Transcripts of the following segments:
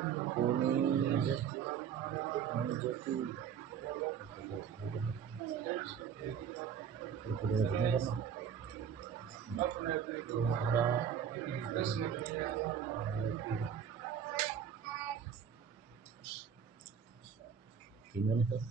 કોની જ્યોતિ अपने अपने को प्रश्न gimana tuh?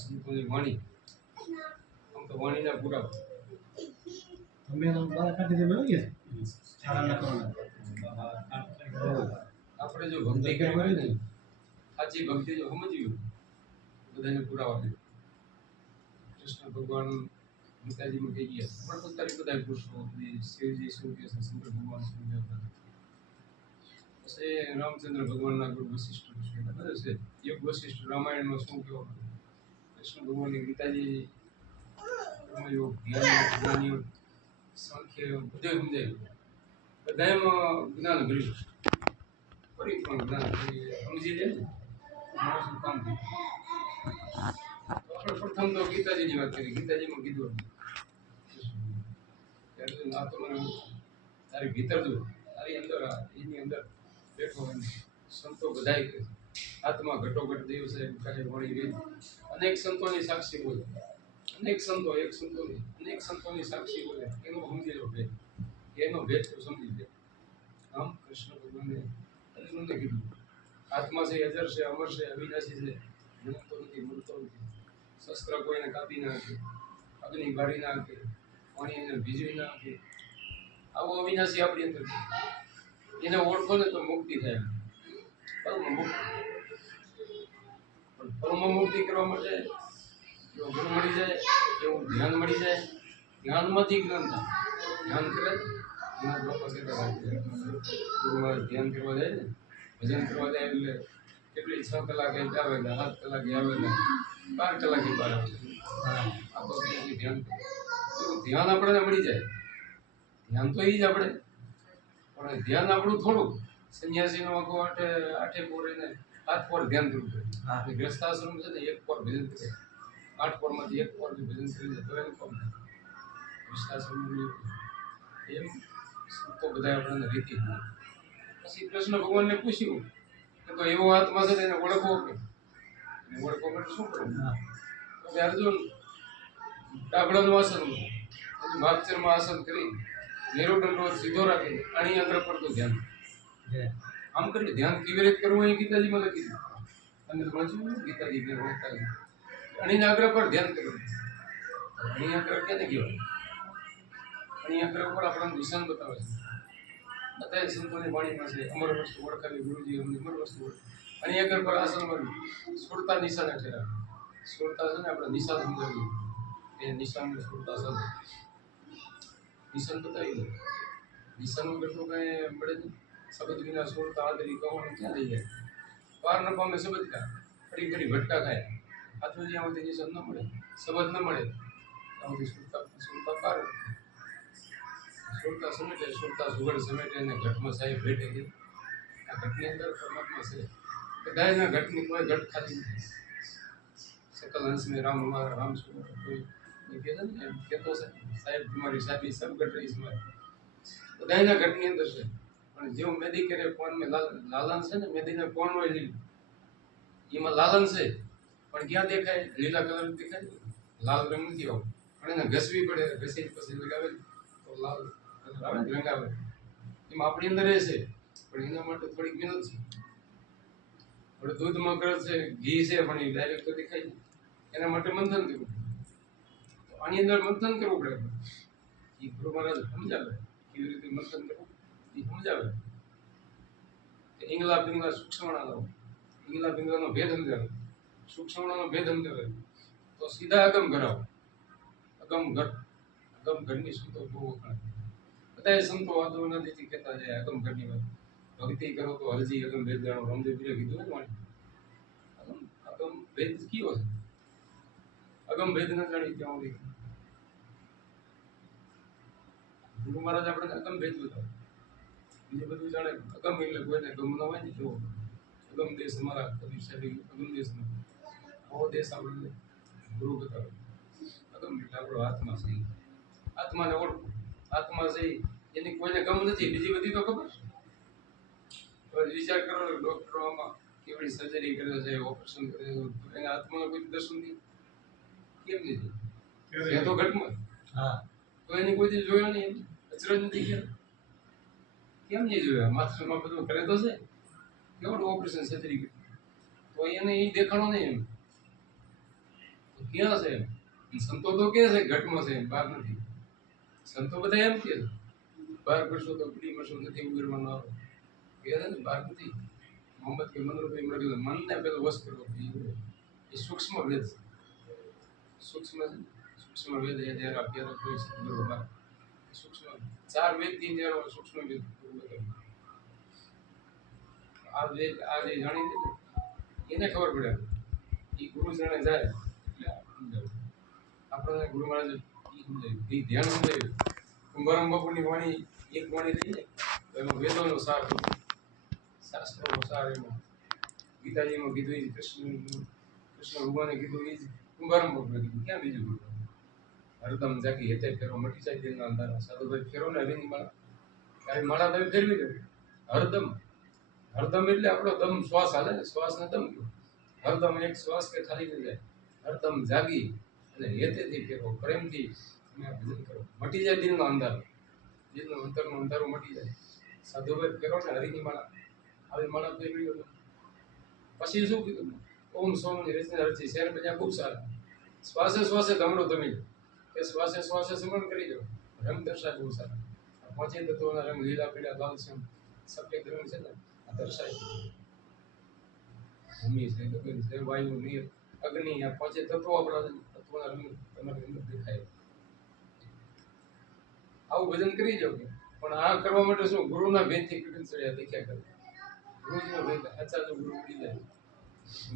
संतों वाणी हम तो वाणी ना पूरा हमें हम बात करते थे बोलिए सारा ना करो આપણે જો ભક્તિ કરવી હોય ને સાચી ભક્તિ જો સમજવી હોય બધાને પુરાવા દે કૃષ્ણ ભગવાન ગીતાજીમાં કહી ગયા પણ પોતાની બધા પુરુષો શિવજી શું કહે છે શંકર ભગવાન શું કહે છે પછી રામચંદ્ર ભગવાનના ગુરુ વશિષ્ઠ શું કહે બધા છે યુગ વશિષ્ઠ રામાયણમાં શું કહેવા કૃષ્ણ ભગવાનની ગીતાજી કર્મયોગ ધ્યાન જ્ઞાનયોગ સાંખ્ય યોગ બધું સમજાયું બધામાં જ્ઞાન ભર્યું પરિપૂર્ણ જ્ઞાન સમજી લે ને માણસનું કામ થયું આપણે પ્રથમ તો ગીતાજીની વાત કરી ગીતાજીમાં કીધું હતું આ તો મને તારી ભીતર જો તારી અંદર એની અંદર બેઠો હોય સંતો બધાય કહે આત્મા ઘટોઘટ દેવ સાહેબ કાંઈ વળી વેદ અનેક સંતોની સાક્ષી બોલે અનેક સંતો એક સંતો નહીં અનેક સંતોની સાક્ષી બોલે એનો સમજી લો ભેદ એનો ભેદ તો સમજી લે આમ કૃષ્ણ ભગવાને અર્જુનને કીધું આત્મા છે અજર છે અમર છે અવિનાશી છે જન્મતો નથી મરતો નથી શસ્ત્ર કોઈને કાપી નાખે અગ્નિ બાળી નાખે પાણી એને ભીજવી નાખે આવો અવિનાશી આપણી અંદર છે એને ઓળખો ને તો મુક્તિ થાય પરમ મુક્તિ પણ પરમ મુક્તિ કરવા માટે જો ગુરુ મળી જાય એવું ધ્યાન મળી જાય ધ્યાનમાંથી જ્ઞાન થાય ધ્યાન કરે જ્ઞાન લોકો કહેતા ગુરુમાં ધ્યાન કરવા જાય ને ભજન કરવા જાય એટલે કેટલી 6 કલાકે આવેલા 7 કલાકે આવેલા 12 કલાકે બહાર આવે આખો દિવસથી ધ્યાન એવું ધ્યાન આપણને મળી જાય ધ્યાન તો એ જ આપણે પણ ધ્યાન આપણું થોડું સંન્યાસીનો આખો આઠે પોર એને 7 પોર ધ્યાન કરવું પડે ગ્રસ્તાશ્રમ છે ને 1 પોર ભજન કરે 8 પોરમાંથી 1 પોર ભજન કરીને તો એનું કામ ગ્રસ્તાશ્રમ એમ સંતો બધા આપણને રીતિ પછી કૃષ્ણ ભગવાનને પૂછ્યું કે તો એવો આત્મા છે એને ઓળખવો કે ઓળખવો માટે શું કરવું તો અર્જુન ડાબડાનું આસન ભાગચરમાં આસન કરી મેરુદંડો સીધો રાખી અણી અગ્ર પડતું ધ્યાન આમ કરી ધ્યાન કેવી રીતે કરવું એ ગીતાજીમાં લખી દીધું તમે તો વાંચ્યું ગીતાજી કે વાંચતા અણીના અગ્ર પર ધ્યાન કરવું અણી અગ્ર ક્યાંને કહેવાય અણી અગ્ર ઉપર આપણને નિશાન બતાવે છે બધા સંતોની વાણીમાં છે અમર વસ્તુ ઓળખાવી ગુરુજી અમને અમર વસ્તુ ઓળખાવી અણી અગ્ર પર આસન મળ્યું સુરતા નિશાને ઠેરા સુરતા છે ને આપણે નિશાન સમજાવ્યું એ નિશાન સુરતા છે નિશાન બતાવી દે નિશાન વગર તો કઈ મળે નહીં શબ્દ વિના સુરતા આદરી કહોણ ક્યાં લઈ જાય પાર ન પામે શબ્દ કા ફરી ફરી ભટકા ખાય આથું જ્યાંથી નિશાન ન મળે શબ્દ ન મળે ત્યાંથી સુરતા પાર સુરતા સમેટે સુરતા સુગડ સમેટે અને ઘટમાં સાહેબ ભેટે છે આ ઘટની અંદર પરમાત્મા છે બધાના ઘટની કોઈ ઘટ ખાલી નથી सकल हंस में राम हमारा राम सुनो कोई कहते ને કહેતો છે સાહેબ તમારી સાબી સબ ઘટ રહી છે બધાના ઘટની અંદર છે પણ જેવું મેદી કરે કોણમાં લાલન છે ને મેદીના કોણ હોય લીલું એમાં લાલન છે પણ ક્યાં દેખાય લીલા કલર દેખાય લાલ રંગ નથી આવો પણ એને ઘસવી પડે ઘસી પછી લગાવે તો લાલ કલર આવે રંગ આવે એમાં આપણી અંદર એ છે પણ એના માટે થોડીક મહેનત છે હવે દૂધમાં કરે છે ઘી છે પણ એ ડાયરેક્ટ તો દેખાય નહીં એના માટે મંથન કરવું આની અંદર મંથન કરવું પડે એ ગુરુ મહારાજ સમજાવે કેવી રીતે મંથન કરવું એ સમજાવે કે ઈંગલા પિંગલા સૂક્ષ્મણા લાવો ઈંગલા પિંગલાનો ભેદ સમજાવે સૂક્ષ્મણાનો ભેદ સમજાવે તો સીધા અગમ કરાવો અગમ ઘરની સંતો બહુ વખાણ બધા સંતો વાતો નથી કહેતા જાય અગમ ઘરની વાત ભક્તિ કરો તો હરજી અગમ ભેદ જાણો રામદેવજીએ કીધું ને વાણી અગમ ભેદ કયો છે અગમ ભેદ ન જાણી ત્યાં સુધી ગુરુ મહારાજ આપણે અગમ ભેદ બતાવે બીજું બધું જાણે અગમ એટલે કોઈને ગમ ન હોય ને જોવો અગમ દેશ અમારા કબીર સાહેબ અગમ દેશ નથી. આવો દેશ આપણે ગુરુ બતાવે. અગમ એટલે આપણો આત્મા છે. આત્માને ઓળખો. આત્મા છે એની કોઈને ગમ નથી, બીજી બધી તો ખબર છે. હવે વિચાર કરો, ડોક્ટરો આમાં કેવડી સર્જરી કરે છે, ઓપરેશન કરે છે, એના આત્માનો કોઈ દર્શન નહીં. કેમ નથી? એ તો ઘટમાં હા તો એની કોઈ જોયો નહીં, અચરજ નથી ગયા. કેમ નહીં જોયા? માથામાં બધું કરે તો છે. કેવડું ઓપરેશન સર્જરી કરી તો એને એ દેખાણો નહીં એમ. તો ક્યાં છે? સંતો તો કે છે ઘટમાં છે, બહાર નથી. સંતો બધા એમ કે બહાર કરશો તો પીડી કરશો નથી ઉગરવાનો આવે. કે છે ને બહાર નથી. મોહમ્મદ કે મનરૂપી મળ્યું મનને પેલું વશ કરો. એ સૂક્ષ્મ વેદ છે. સૂક્ષ્મ છે. સૂક્ષ્મ વેદ એ ત્યારે અત્યારે કોઈ છે બરોબર. સૂક્ષ્મ 4 વેદથી ત્યારે સૂક્ષ્મ વેદ આ વેદ આ જે જાણી લે ને એને ખબર પડે. એ ગુરુ જાણે જાય એટલે આપણે ગુરુ મહારાજ એ ધ્યાન સમજાવ્યું. કુંભારામ બાપુની વાણી એક વાણી લઈએ તો એમાં વેદોનો સાર, શાસ્ત્રોનો સાર, એમાં ગીતાજીમાં કીધું એ કૃષ્ણ ભગવાને કીધું એ જ કુંભારામ બાપુએ કીધું. ક્યાં બીજું કીધું? હરદમ જાગી હેતે ફેરો મટી જાય તેના અંધારા. સાધુભાઈ ફેરો ને હરીની માળા, તારી માળા તમે ફેરવી દો. હરદમ, હરદમ એટલે આપણો દમ શ્વાસ હાલે ને, શ્વાસ ને દમ કયો. હરદમ એક શ્વાસ કે ખાલી થઈ જાય. હરદમ જાગી અને હેતેથી ફેરો, પ્રેમથી તમે ભજન કરો, મટી જાય દિલનો અંધારો. દિલનો અંતરનો અંધારો મટી જાય. સાધુભાઈ ફેરો ને હરિની માળા, આવી માળા ફેરવી દો. પછી શું કીધું? ઓમ સોમની રચના રચી શેર બધા ખૂબ સારા. શ્વાસે શ્વાસે ધમડો તમે કે શ્વાસે શ્વાસે સ્મરણ કરી દો. રંગ દર્શાય બહુ સારા. પાંચે તત્વોના રંગ લીલા પીળા લાલ સફેદ રંગ છે ને આ દર્શાય. ભૂમિ છે, ગગન છે, વાયુ, નીર, અગ્નિ, આ પાંચે તત્વો આપણા તત્વોના રંગ તમારી અંદર દેખાય. આવું ભજન કરી જાવ. પણ આ કરવા માટે શું? ગુરુના ભેદથી કીર્તન ચડ્યા દેખ્યા કરે. ગુરુજીનો ભેદ સાચા જો ગુરુ મળી જાય.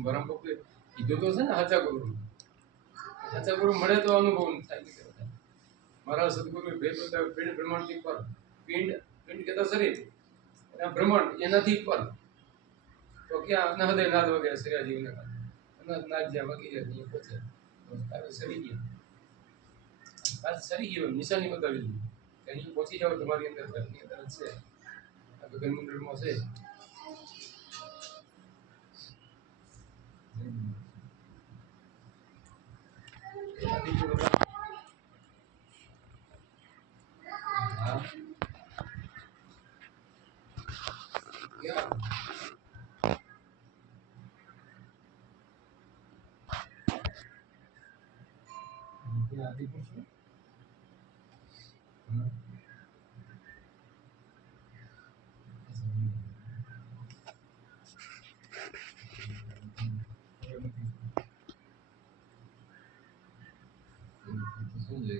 બરામ બાપુએ કીધું તો છે ને સાચા ગુરુ. સાચા ગુરુ મળે તો અનુભવ થાય. મારા સદગુરુએ ભેદ બતાવ્યો પિંડ બ્રહ્માંડથી પર. પિંડ પિંડ કહેતા શરીર, અને બ્રહ્માંડ એનાથી પર. તો ક્યાં અનહદય નાદ વગેરે શરીર જીવને અનહદ નાદ જ્યાં વગી જાય ત્યાં પહોંચે. તારે સરી ગયા, તારે સરી ગયો નિશાની બતાવી દીધી. અહીં પહોંચી જાવ તમારી અંદર, ઘરની અંદર જ છે. આ ગગન મંડળમાં છે. હા ક્યાં આદિપુર છે? શું છે?